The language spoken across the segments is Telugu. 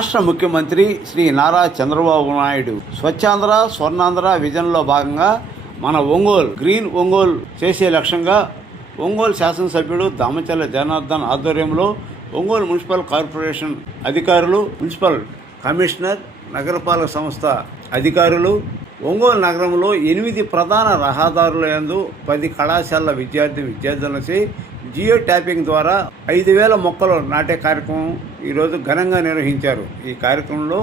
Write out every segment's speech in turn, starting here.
రాష్ట్ర ముఖ్యమంత్రి శ్రీ నారా చంద్రబాబు నాయుడు. స్వచ్ఛాంధ్ర స్వర్ణాంధ్ర విజన్లో భాగంగా మన ఒంగోలు గ్రీన్ ఒంగోలు చేసే లక్ష్యంగా ఒంగోలు శాసనసభ్యుడు దామచల్ల జనార్దన్ ఆధ్వర్యంలో ఒంగోలు మున్సిపల్ కార్పొరేషన్ అధికారులు మున్సిపల్ కమిషనర్ నగరపాలక సంస్థ అధికారులు ఒంగోలు నగరంలో ఎనిమిది ప్రధాన రహదారుల యందు పది కళాశాలల విద్యార్థి విద్యార్థులచే జియో ట్యాపింగ్ ద్వారా ఐదు వేల మొక్కలు నాటే కార్యక్రమం ఈరోజు ఘనంగా నిర్వహించారు. ఈ కార్యక్రమంలో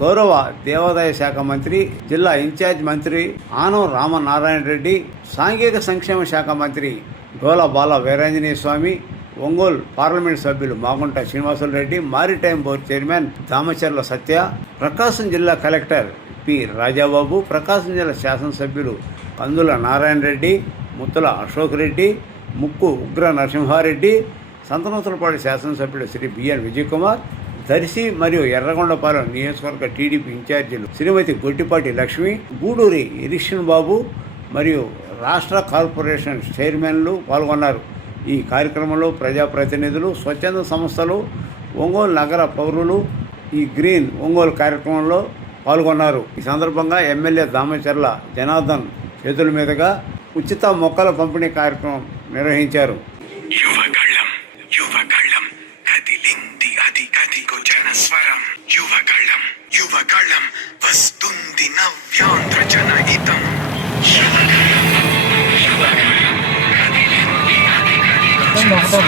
గౌరవ దేవాదాయ శాఖ మంత్రి జిల్లా ఇన్ఛార్జ్ మంత్రి ఆనం రామనారాయణ రెడ్డి సాంఘిక సంక్షేమ శాఖ మంత్రి గోల బాల వీరాంజనేయ స్వామి ఒంగోలు పార్లమెంట్ సభ్యులు Magunta Srinivasulu Reddy maritime board chairman Damacharla Satya Prakasam జిల్లా కలెక్టర్ పి రాజాబాబు ప్రకాశం జిల్లా శాసనసభ్యులు కందుల నారాయణ రెడ్డి ముత్తుల అశోక్ రెడ్డి ముక్కు ఉగ్ర నరసింహారెడ్డి సంతనోతులపాటి శాసనసభ్యుడు శ్రీ బిఎన్ విజయకుమార్ దర్శి మరియు ఎర్రగొండపాలెం నియోజకవర్గ టీడీపీ ఇన్ఛార్జీలు శ్రీమతి గొట్టిపాటి లక్ష్మి గూడూరి ఇరిక్షన్ బాబు మరియు రాష్ట్ర కార్పొరేషన్ చైర్మన్లు పాల్గొన్నారు. ఈ కార్యక్రమంలో ప్రజాప్రతినిధులు స్వచ్ఛంద సంస్థలు ఒంగోలు నగర పౌరులు ఈ గ్రీన్ ఒంగోలు కార్యక్రమంలో పాల్గొన్నారు. ఈ సందర్భంగా ఎమ్మెల్యే దామచర్ల జనార్దన్ చేతుల మీదుగా ఉచిత మొక్కల పంపిణీ కార్యక్రమం నిర్వహించారు యువగళం యువగళం కదిలింది అది గదిగో జనస్వరం యువగళం యువగళం వస్తుంది నవ్యాంధ్ర జనహితం మొత్తం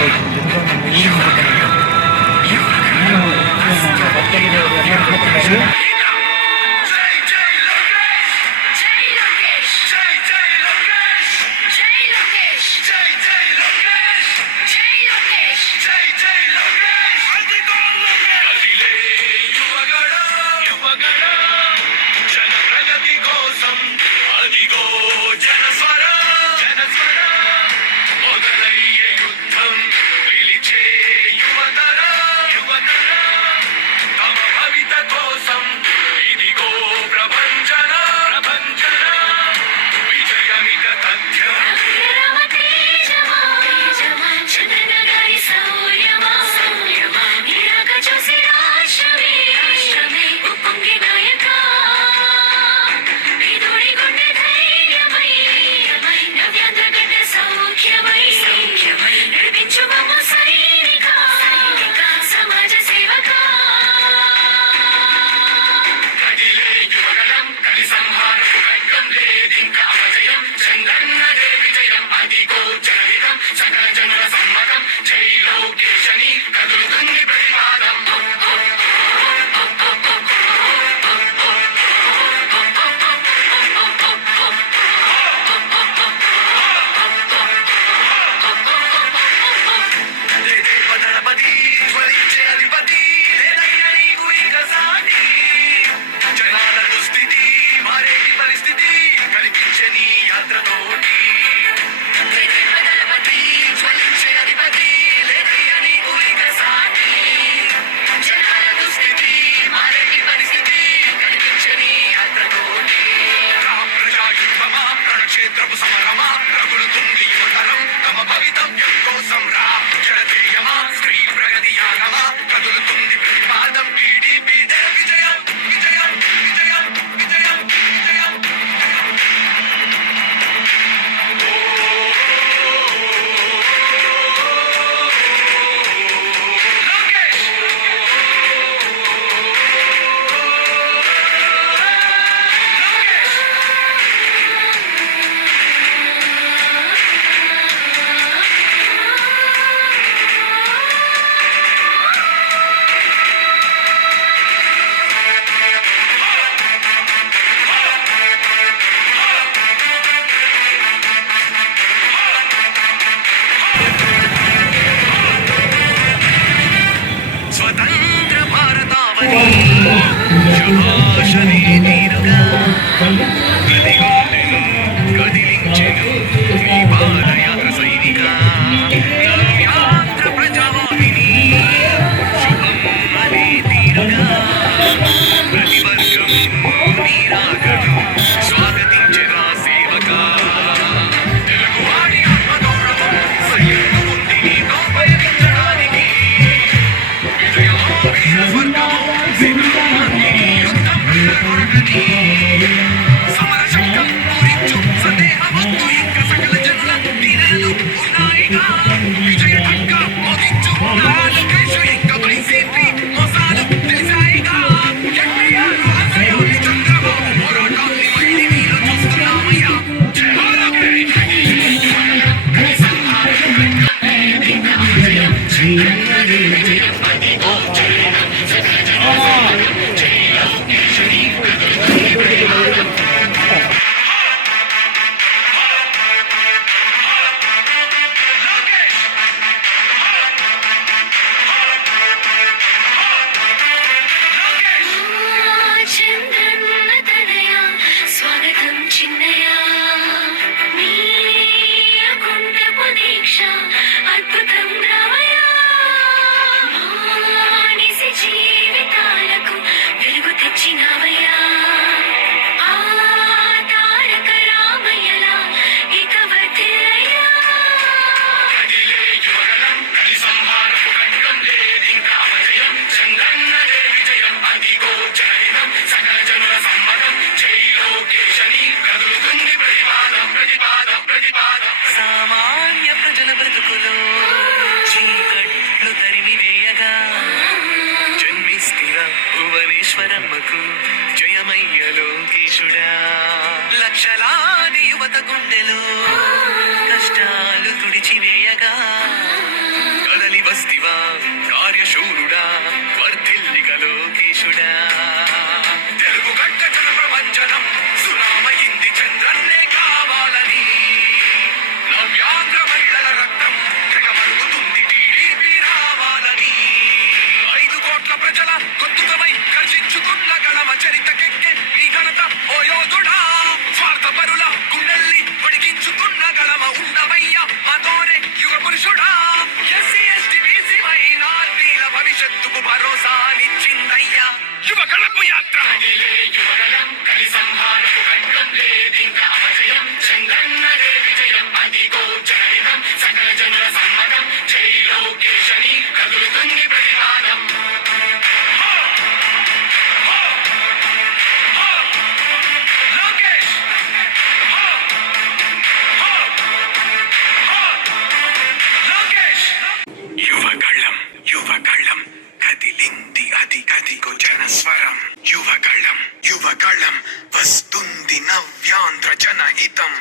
నవ్యాంధ్ర జనహితం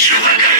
యువగళం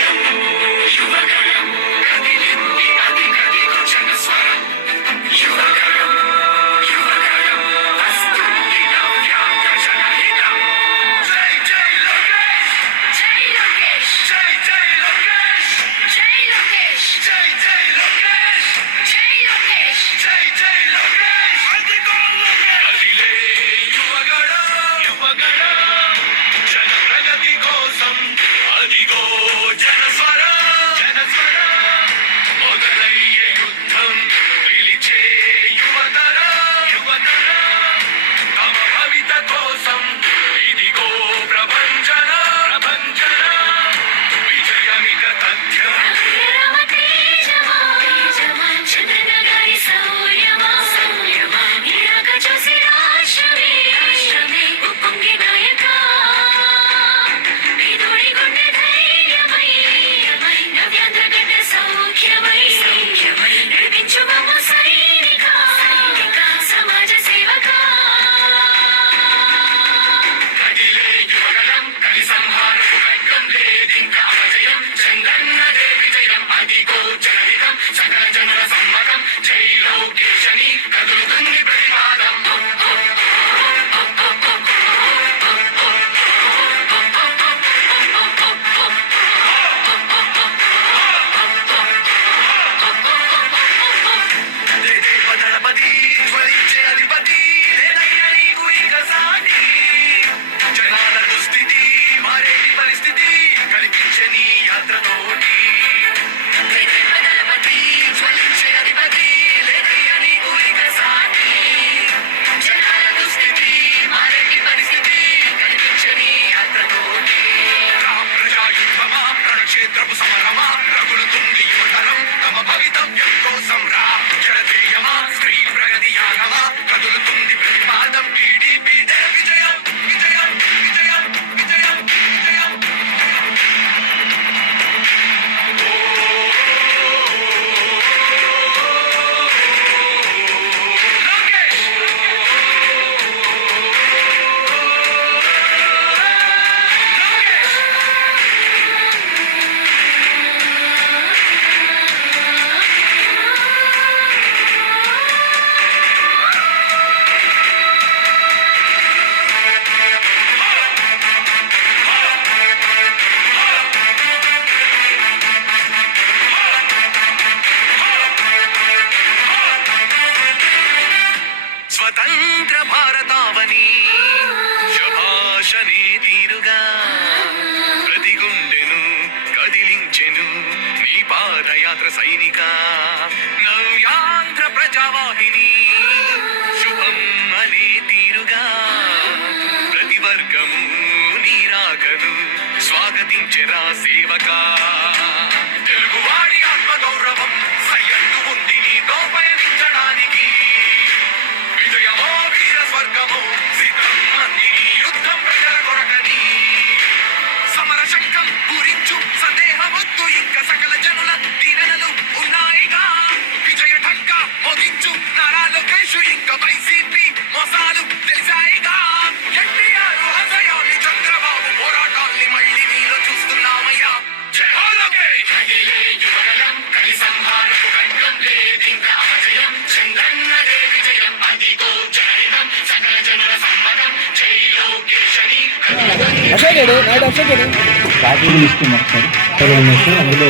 ప్యాకేజీ సార్ అందులో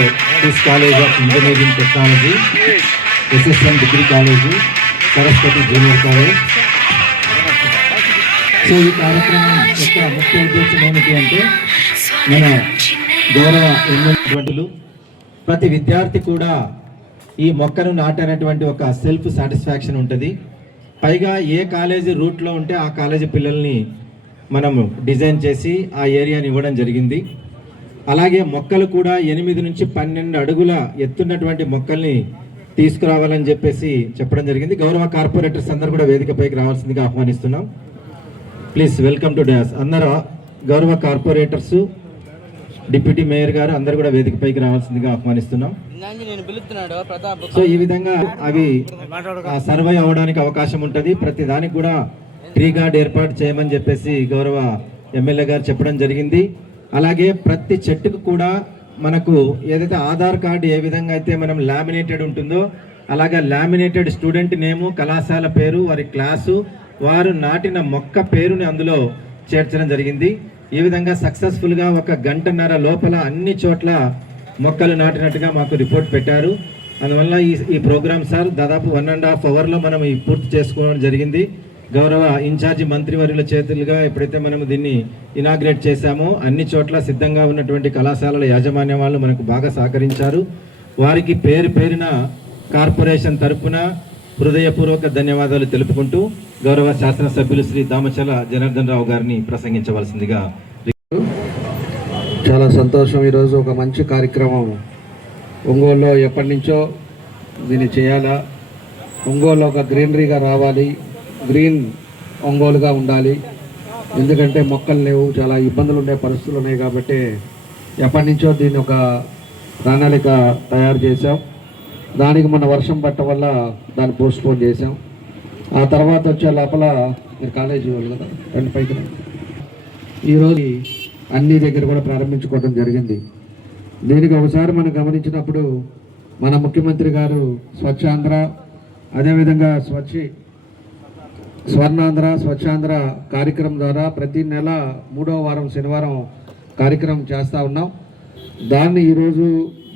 S college of engineering technology SSM degree college Saraswati junior college so ఈ కార్యక్రమం యొక్క ముఖ్య ఉద్దేశం ఏమిటి అంటే మన గౌరవ ఎన్నోటువంటిలు ప్రతి విద్యార్థి కూడా ఈ మొక్కను నాటనటువంటి ఒక సెల్ఫ్ సాటిస్ఫాక్షన్ ఉంటుంది. పైగా ఏ కాలేజీ రూట్లో ఉంటే ఆ కాలేజీ పిల్లల్ని మనము డిజైన్ చేసి ఆ ఏరియాని ఇవ్వడం జరిగింది. అలాగే మొక్కలు కూడా ఎనిమిది నుంచి పన్నెండు అడుగుల ఎత్తున్నటువంటి మొక్కల్ని తీసుకురావాలని చెప్పేసి చెప్పడం జరిగింది. గౌరవ కార్పొరేటర్స్ అందరూ కూడా వేదికపైకి రావాల్సిందిగా ఆహ్వానిస్తున్నాం. ప్లీజ్ వెల్కమ్ టు డాస్ అందరూ గౌరవ కార్పొరేటర్స్ డిప్యూటీ మేయర్ గారు అందరూ కూడా వేదికపైకి రావాల్సిందిగా ఆహ్వానిస్తున్నాం. సో ఈ విధంగా అవి సర్వే అవ్వడానికి అవకాశం ఉంటుంది. ప్రతి దానికి కూడా ట్రీ గార్డ్ ఏర్పాటు చేయమని చెప్పేసి గౌరవ ఎమ్మెల్యే గారు చెప్పడం జరిగింది. అలాగే ప్రతి చెట్టుకు కూడా మనకు ఏదైతే ఆధార్ కార్డు ఏ విధంగా అయితే మనం లామినేటెడ్ ఉంటుందో అలాగే లామినేటెడ్ స్టూడెంట్ నేము కళాశాల పేరు వారి క్లాసు వారు నాటిన మొక్క పేరుని అందులో చేర్చడం జరిగింది. ఈ విధంగా సక్సెస్ఫుల్గా ఒక గంటన్నర లోపల అన్ని చోట్ల మొక్కలు నాటినట్టుగా మాకు రిపోర్ట్ పెట్టారు. అందువల్ల ఈ ఈ ప్రోగ్రామ్ సార్ దాదాపు వన్ అండ్ హాఫ్ అవర్లో మనం ఈ పూర్తి చేసుకోవడం జరిగింది. గౌరవ ఇన్ఛార్జి మంత్రివర్యుల చేతులుగా ఎప్పుడైతే మనం దీన్ని ఇనాగ్రేట్ చేశామో అన్ని చోట్ల సిద్ధంగా ఉన్నటువంటి కళాశాలల యాజమాన్య వాళ్ళు మనకు బాగా సహకరించారు. వారికి పేరు పేరిన కార్పొరేషన్ తరపున హృదయపూర్వక ధన్యవాదాలు తెలుపుకుంటూ గౌరవ శాసనసభ్యులు శ్రీ దామచల జనార్దన్ రావు గారిని ప్రసంగించవలసిందిగా చాలా సంతోషం ఈరోజు ఒక మంచి కార్యక్రమం. ఒంగోలులో ఎప్పటి నుంచో దీన్ని చేయాలా? ఒంగోలు ఒక గ్రీనరీగా రావాలి. గ్రీన్ ఒంగోలుగా ఉండాలి. ఎందుకంటే మొక్కలు లేవు చాలా ఇబ్బందులు ఉండే పరిస్థితులు ఉన్నాయి కాబట్టి ఎప్పటి నుంచో దీన్ని ఒక ప్రణాళిక తయారు చేశాం. దానికి మన వర్షం పట్టడం వల్ల దాన్ని పోస్ట్పోన్ చేసాం ఆ తర్వాత వచ్చే లోపల మీరు కాలేజీ వాళ్ళు కదా రెండు పైకి ఈరోజు అన్ని దగ్గర కూడా ప్రారంభించుకోవడం జరిగింది. దీనికి ఒకసారి మనం గమనించినప్పుడు మన ముఖ్యమంత్రి గారు స్వచ్ఛాంధ్ర అదేవిధంగా స్వచ్ఛ స్వర్ణాంధ్ర స్వచ్ఛాంధ్ర కార్యక్రమం ద్వారా ప్రతి నెల మూడో వారం శనివారం కార్యక్రమం చేస్తూ ఉన్నాం. దాన్ని ఈరోజు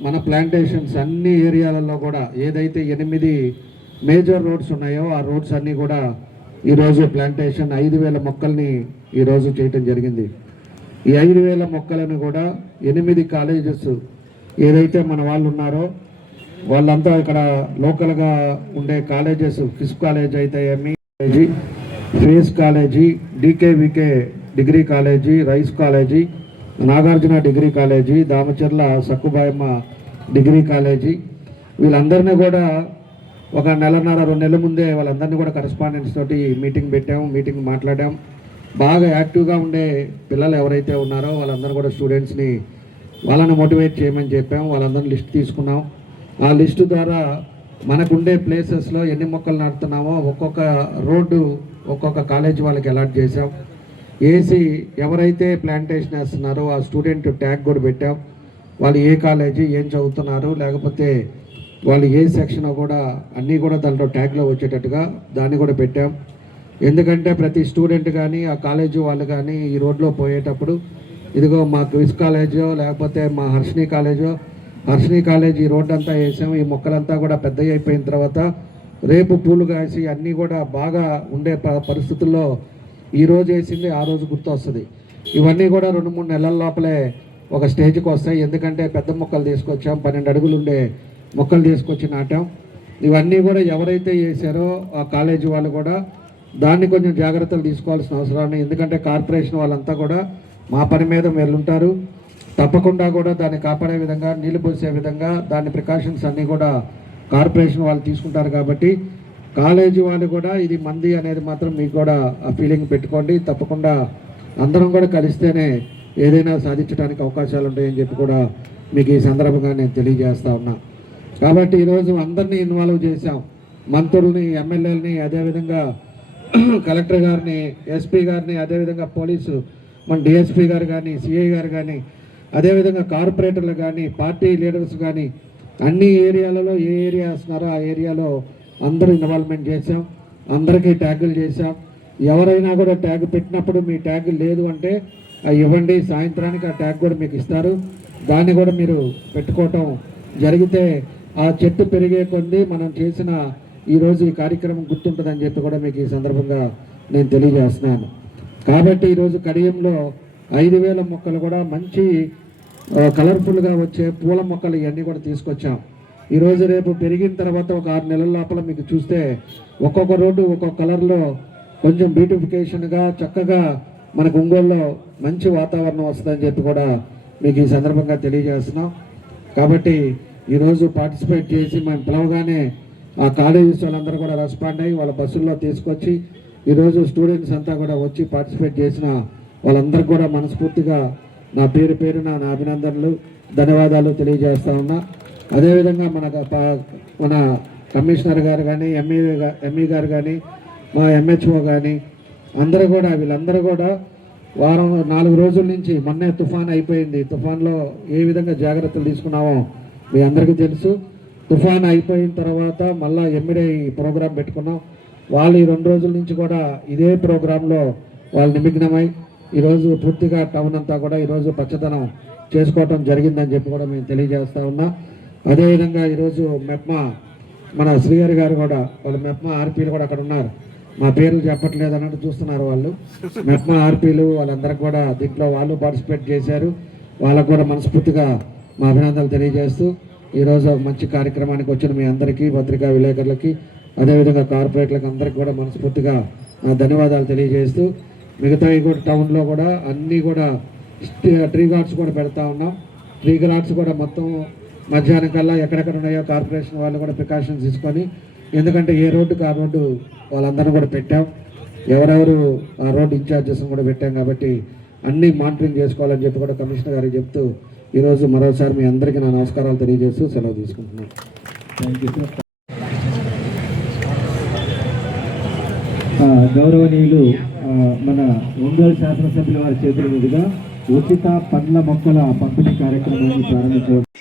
మన ప్లాంటేషన్స్ అన్ని ఏరియాలలో కూడా ఏదైతే ఎనిమిది మేజర్ రోడ్స్ ఉన్నాయో ఆ రోడ్స్ అన్నీ కూడా ఈరోజు ప్లాంటేషన్ ఐదు వేల మొక్కల్ని ఈరోజు చేయటం జరిగింది. ఈ ఐదు వేల మొక్కలను కూడా ఎనిమిది కాలేజెస్ ఏదైతే మన వాళ్ళు ఉన్నారో వాళ్ళంతా ఇక్కడ లోకల్గా ఉండే కాలేజెస్ ఫిష్ కాలేజ్ అయితే ఏమి college face college DKVK degree college rice college Nagarjuna degree college Damacharla Sakkubayamma degree college. వీళ్ళందరినీ కూడా ఒక నెలన్నర రెండు నెలల ముందే వాళ్ళందరినీ కూడా కరెస్పాండెన్స్ తోటి మీటింగ్ పెట్టాము మీటింగ్ మాట్లాడాం బాగా యాక్టివ్గా ఉండే పిల్లలు ఎవరైతే ఉన్నారో వాళ్ళందరూ కూడా స్టూడెంట్స్ని వాళ్ళని మోటివేట్ చేయమని చెప్పాం వాళ్ళందరినీ లిస్ట్ తీసుకున్నాం ఆ లిస్టు ద్వారా మనకుండే ప్లేసెస్లో ఎన్ని మొక్కలు నాటుతున్నామో ఒక్కొక్క రోడ్డు ఒక్కొక్క కాలేజ్ వాళ్ళకి అలాట్ చేసాం ఏసీ ఎవరైతే ప్లాంటేషన్ వేస్తున్నారో ఆ స్టూడెంట్ ట్యాగ్ కూడా పెట్టాం. వాళ్ళు ఏ కాలేజీ ఏం చదువుతున్నారు లేకపోతే వాళ్ళు ఏ సెక్షన్ కూడా అన్నీ కూడా దాంట్లో ట్యాగ్లో వచ్చేటట్టుగా దాన్ని కూడా పెట్టాం. ఎందుకంటే ప్రతి స్టూడెంట్ కానీ ఆ కాలేజీ వాళ్ళు కానీ ఈ రోడ్లో పోయేటప్పుడు ఇదిగో మా క్విజ్ కాలేజో లేకపోతే మా హర్షిని కాలేజో హర్షిని కాలేజ్ ఈ రోడ్డు అంతా వేసాం. ఈ మొక్కలంతా కూడా పెద్దవి అయిపోయిన తర్వాత రేపు పూలు కాసి అన్నీ కూడా బాగా ఉండే ప- పరిస్థితుల్లో ఈ రోజు వేసింది ఆ రోజు గుర్తు వస్తుంది ఇవన్నీ కూడా రెండు మూడు నెలల లోపలే ఒక స్టేజ్కి వస్తాయి. ఎందుకంటే పెద్ద మొక్కలు తీసుకొచ్చాం పన్నెండు అడుగులు ఉండే మొక్కలు తీసుకొచ్చి నాటాం. ఇవన్నీ కూడా ఎవరైతే చేశారో ఆ కాలేజీ వాళ్ళు కూడా దాన్ని కొంచెం జాగ్రత్తలు తీసుకోవాల్సిన అవసరాన్ని ఎందుకంటే కార్పొరేషన్ వాళ్ళంతా కూడా మా పని మీద వెళ్ళుంటారు తప్పకుండా కూడా దాన్ని కాపాడే విధంగా నీళ్ళు పోసే విధంగా దాని ప్రికాషన్స్ అన్నీ కూడా కార్పొరేషన్ వాళ్ళు తీసుకుంటారు కాబట్టి కాలేజీ వాళ్ళు కూడా ఇది మంది అనేది మాత్రం మీకు కూడా ఆ ఫీలింగ్ పెట్టుకోండి. తప్పకుండా అందరం కూడా కలిస్తేనే ఏదైనా సాధించడానికి అవకాశాలు ఉంటాయని చెప్పి కూడా మీకు ఈ సందర్భంగా నేను తెలియజేస్తా ఉన్నా. కాబట్టి ఈరోజు అందరినీ ఇన్వాల్వ్ చేశాం. మంత్రుల్ని ఎమ్మెల్యేలని అదేవిధంగా కలెక్టర్ గారిని ఎస్పీ గారిని అదేవిధంగా పోలీసు మన డిఎస్పీ గారు కానీ సిఐ గారు కానీ అదేవిధంగా కార్పొరేటర్లు కానీ పార్టీ లీడర్స్ కానీ అన్ని ఏరియాలలో ఏ ఏరియా వస్తున్నారో ఆ ఏరియాలో అందరూ ఇన్వాల్వ్మెంట్ చేసాం అందరికీ ట్యాగులు చేసాం ఎవరైనా కూడా ట్యాగ్ పెట్టినప్పుడు మీ ట్యాగ్ లేదు అంటే అవి ఇవ్వండి సాయంత్రానికి ఆ ట్యాగ్ కూడా మీకు ఇస్తారు. దాన్ని కూడా మీరు పెట్టుకోవటం జరిగితే ఆ చెట్టు పెరిగే కొద్దీ మనం చేసిన ఈరోజు ఈ కార్యక్రమం గుర్తుంటుందని చెప్పి కూడా మీకు ఈ సందర్భంగా నేను తెలియజేస్తున్నాను. కాబట్టి ఈరోజు కడియంలో ఐదు వేల మొక్కలు కూడా మంచి కలర్ఫుల్గా వచ్చే పూల మొక్కలు ఇవన్నీ కూడా తీసుకొచ్చాం. ఈరోజు రేపు పెరిగిన తర్వాత ఒక ఆరు నెలల లోపల మీకు చూస్తే ఒక్కొక్క రోడ్డు ఒక్కొక్క కలర్లో కొంచెం బ్యూటిఫికేషన్గా చక్కగా మనకు ఒంగోలులో మంచి వాతావరణం వస్తుందని చెప్పి కూడా మీకు ఈ సందర్భంగా తెలియజేస్తున్నాం. కాబట్టి ఈరోజు పార్టిసిపేట్ చేసి మేము పిలవగానే ఆ కాలేజెస్ వాళ్ళందరూ కూడా రెస్పాండ్ అయ్యి వాళ్ళ బస్సుల్లో తీసుకొచ్చి ఈరోజు స్టూడెంట్స్ అంతా కూడా వచ్చి పార్టిసిపేట్ చేసిన వాళ్ళందరికీ కూడా మనస్ఫూర్తిగా నా పేరు పేరు నా అభినందనలు ధన్యవాదాలు తెలియజేస్తా ఉన్నా. అదేవిధంగా మన మన కమిషనర్ గారు కానీ ఎంఈ ఎంఈ గారు కానీ మా ఎంహెచ్ఓ కానీ అందరూ కూడా వీళ్ళందరూ కూడా వారం నాలుగు రోజుల నుంచి మొన్నే తుఫాన్ అయిపోయింది. తుఫాన్లో ఏ విధంగా జాగ్రత్తలు తీసుకున్నామో మీ అందరికీ తెలుసు. తుఫాన్ అయిపోయిన తర్వాత మళ్ళా ఎమ్మిడే ఈ ప్రోగ్రాం పెట్టుకున్నాం. వాళ్ళు ఈ రెండు రోజుల నుంచి కూడా ఇదే ప్రోగ్రాంలో వాళ్ళు నిమగ్నమై ఈరోజు పూర్తిగా టౌన్ అంతా కూడా ఈరోజు పచ్చదనం చేసుకోవటం జరిగిందని చెప్పి కూడా మేము తెలియజేస్తూ ఉన్నా. అదేవిధంగా ఈరోజు మెప్మా మన శ్రీహరి గారు కూడా వాళ్ళ మెప్మా ఆర్పీలు కూడా అక్కడ ఉన్నారు. మా పేర్లు చెప్పట్లేదు అన్నట్టు చూస్తున్నారు వాళ్ళు. మెప్మా ఆర్పీలు వాళ్ళందరికీ కూడా దీంట్లో వాళ్ళు పార్టిసిపేట్ చేశారు. వాళ్ళకు కూడా మనస్ఫూర్తిగా మా అభినందనలు తెలియజేస్తూ ఈరోజు మంచి కార్యక్రమానికి వచ్చిన మీ అందరికీ పత్రికా విలేకరులకి అదేవిధంగా కార్పొరేట్లకు అందరికీ కూడా మనస్ఫూర్తిగా ధన్యవాదాలు తెలియజేస్తూ మిగతా కూడా టౌన్లో కూడా అన్నీ కూడా ట్రీ గార్డ్స్ కూడా పెడతా ఉన్నాం. ట్రీ గార్డ్స్ కూడా మొత్తం మధ్యాహ్నం కల్లా ఎక్కడెక్కడ ఉన్నాయో కార్పొరేషన్ వాళ్ళు కూడా ప్రికాషన్స్ తీసుకొని ఎందుకంటే ఏ రోడ్డుకి ఆ రోడ్డు వాళ్ళందరూ కూడా పెట్టాం. ఎవరెవరు ఆ రోడ్డు ఇన్ఛార్జెస్ కూడా పెట్టాం కాబట్టి అన్నీ మానిటరింగ్ చేసుకోవాలని చెప్పి కూడా కమిషనర్ గారికి చెప్తూ ఈరోజు మరోసారి మీ అందరికీ నా నమస్కారాలు తెలియజేస్తూ సెలవు తీసుకుంటున్నాను. థ్యాంక్ యూ సార్ గౌరవనీయులు మన ఒంగోలు శాసనసభ్యుల వారి చేతుల మీదుగా ఉచిత పండ్ల మొక్కల పంపిణీ కార్యక్రమాన్ని ప్రారంభించవచ్చు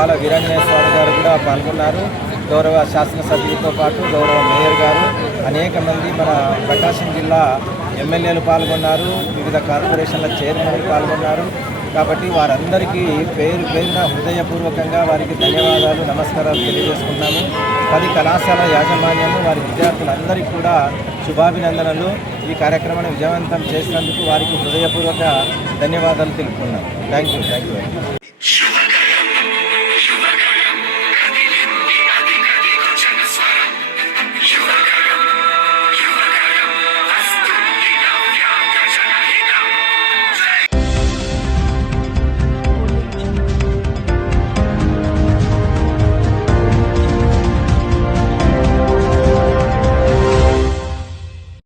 బాల వీరాంజనేయ స్వామి గారు కూడా పాల్గొన్నారు. గౌరవ శాసనసభ్యులతో పాటు గౌరవ మేయర్ గారు అనేక మంది మన ప్రకాశం జిల్లా ఎమ్మెల్యేలు పాల్గొన్నారు. వివిధ కార్పొరేషన్ల చైర్మన్లు పాల్గొన్నారు. కాబట్టి వారందరికీ పేరు పేరున హృదయపూర్వకంగా వారికి ధన్యవాదాలు నమస్కారాలు తెలియజేసుకున్నాము. పది కళాశాల యాజమాన్యము వారి విద్యార్థులందరికీ కూడా శుభాభినందనలు. ఈ కార్యక్రమాన్ని విజయవంతం చేసినందుకు వారికి హృదయపూర్వక ధన్యవాదాలు తెలుపుకున్నాం. Thank you thank you.